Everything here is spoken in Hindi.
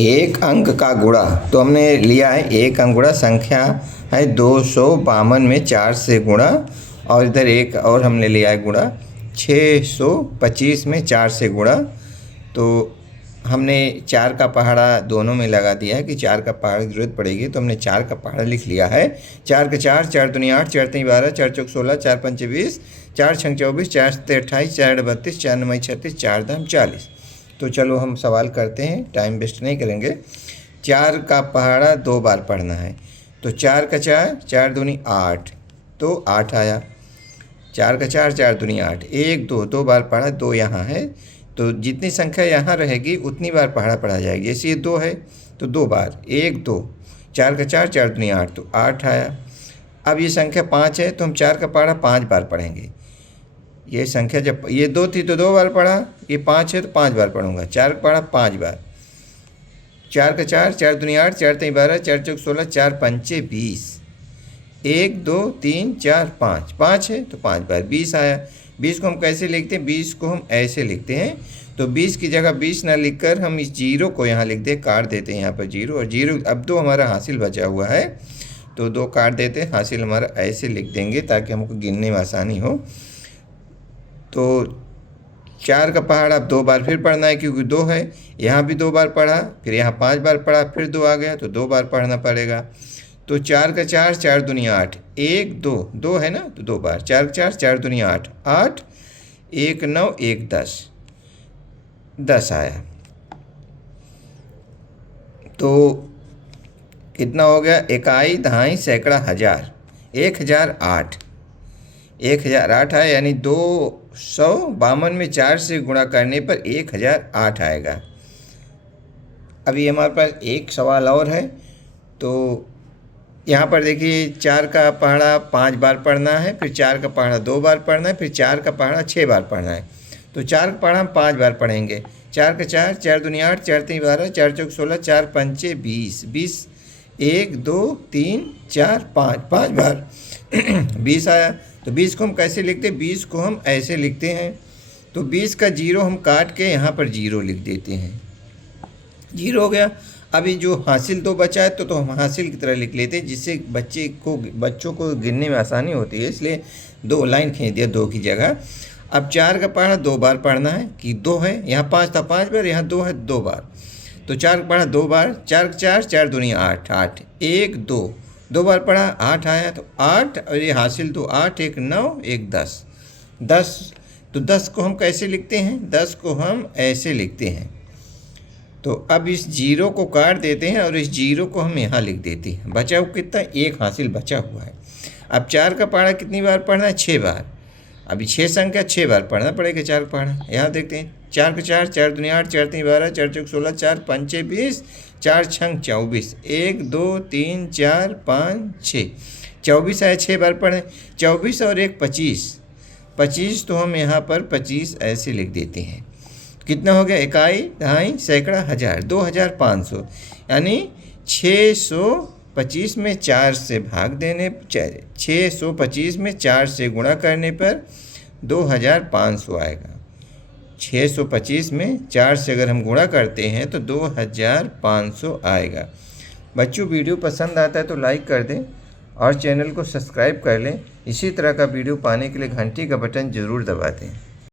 एक अंक का गुणा, तो हमने लिया है एक अंक गुणा, संख्या है 252 में 4 से गुणा, और इधर एक और हमने लिया है गुणा 625 में 4 से गुणा। तो हमने 4 का पहाड़ा दोनों में लगा दिया है कि 4 का पहाड़ा की ज़रूरत पड़ेगी, तो हमने 4 का पहाड़ा लिख लिया है। 4 के 4, 4 दूनी 8, 4 तीन 12, 4 चौक 16, 4 पंचे 20, 4 छंग 24, 4 सत्ते 28, 4 32, 4 नौ 36, 4 दाम 40। तो चलो हम सवाल करते हैं, टाइम वेस्ट नहीं करेंगे। 4 का पहाड़ा 2 बार पढ़ना है, तो 4 का 4, 4 दूनी 8, तो 8 आया। 4 का 4, 4 दूनी 8, 1 2, 2 बार पढ़ा, 2 यहाँ है, तो जितनी संख्या यहाँ रहेगी उतनी बार पहाड़ा पढ़ा जाएगी। जैसे ये 2 है तो 2 बार, 1 2, 4 का 4, 4 दूनी 8, तो 8 आया। अब ये संख्या 5 है तो हम 4 का पहाड़ा 5 बार पढ़ेंगे। ये संख्या जब ये 2 थी तो 2 बार पढ़ा, ये 5 है तो 5 बार पढ़ूंगा। 4 का पढ़ा 5 बार, 4 का 4, 4 दूनी 8, 4 तीन 12, 4 चौक 16, 4 पंचे 20, 1 2 3 4 5, 5 है तो 5 बार 20 आया। 20 को हम कैसे लिखते हैं? 20 को हम ऐसे लिखते हैं, तो 20 की जगह 20 ना लिखकर हम इस जीरो को यहाँ लिख दे, काट देते हैं यहाँ पर जीरो, और जीरो अब 2 हमारा हासिल बचा हुआ है तो 2 काट देते हैं, हासिल हमारा ऐसे लिख देंगे ताकि हमको गिनने में आसानी हो। तो 4 का पहाड़ा अब 2 बार फिर पढ़ना है क्योंकि 2 है, यहाँ भी 2 बार पढ़ा, फिर यहाँ 5 बार पढ़ा, फिर 2 आ गया तो 2 बार पढ़ना पड़ेगा। तो 4 का 4, 4 दूनी 8, 1 2, 2 है ना तो 2 बार, 4 का 4, 4 दूनी 8, 8 1 9 1 10, 10 आया। तो कितना हो गया? इकाई दहाई सैकड़ा हज़ार, 1008, 1008 आया, यानी 252 में 4 से गुणा करने पर 1008 आएगा। अभी हमारे पास एक सवाल और है, तो यहाँ पर देखिए 4 का पहाड़ा 5 बार पढ़ना है, फिर 4 का पहाड़ा 2 बार पढ़ना है, फिर 4 का पहाड़ा 6 बार पढ़ना है। तो 4 का पहाड़ा हम 5 बार पढ़ेंगे। 4 का 4, 4 दूनी 8, 4 तीन 12, 4 चौक 16, 4 पंचे 20, 20 1 2 3 4 5, 5 बार 20 आया। तो 20 को हम कैसे लिखते हैं? 20 को हम ऐसे लिखते हैं, तो 20 का जीरो हम काट के यहाँ पर जीरो लिख देते हैं, जीरो हो गया। अभी जो हासिल 2 बचा है तो हम हासिल की तरह लिख लेते हैं, जिससे बच्चों को गिनने में आसानी होती है, इसलिए 2 लाइन खींच दिया 2 की जगह। अब 4 का पढ़ा 2 बार पढ़ना है कि 2 है, यहाँ 5 था 5 बार, यहाँ 2 है 2 बार, तो 4 का पढ़ा 2 बार, 4 का 4, 4 दूनी 8, 8 1 2, 2 बार पढ़ा 8 आया, तो 8 और ये हासिल तो 8 1 9 1 10, 10। तो 10 को हम कैसे लिखते हैं? 10 को हम ऐसे लिखते हैं। तो अब इस जीरो को काट देते हैं और इस जीरो को हम यहाँ लिख देते हैं। बचा हुआ कितना? 1 हासिल बचा हुआ है। अब 4 का पहाड़ा कितनी बार पढ़ना है? 6 बार। अभी 6 संख्या 6 बार पढ़ना पड़ेगा 4 का पहाड़ा। यहाँ देखते हैं 4 का 4, 4 दूनी 8, 4 तीन 12, 4 चौक 16, 4 पंचे 20, 4 छंग 24, 1 2 3 4 5 6, 24 आया, 6 बार पढ़ें। 24 और 1 25, 25 तो हम यहाँ पर 25 ऐसे लिख देते हैं। कितना हो गया? इकाई दहाई सैकड़ा हज़ार, 2500, यानी 625 में 4 से भाग देने, 625 में 4 से गुणा करने पर 2500 आएगा। 625 में 4 से अगर हम गुणा करते हैं तो 2500 आएगा। बच्चों वीडियो पसंद आता है तो लाइक कर दें और चैनल को सब्सक्राइब कर लें। इसी तरह का वीडियो पाने के लिए घंटी का बटन ज़रूर दबा दें।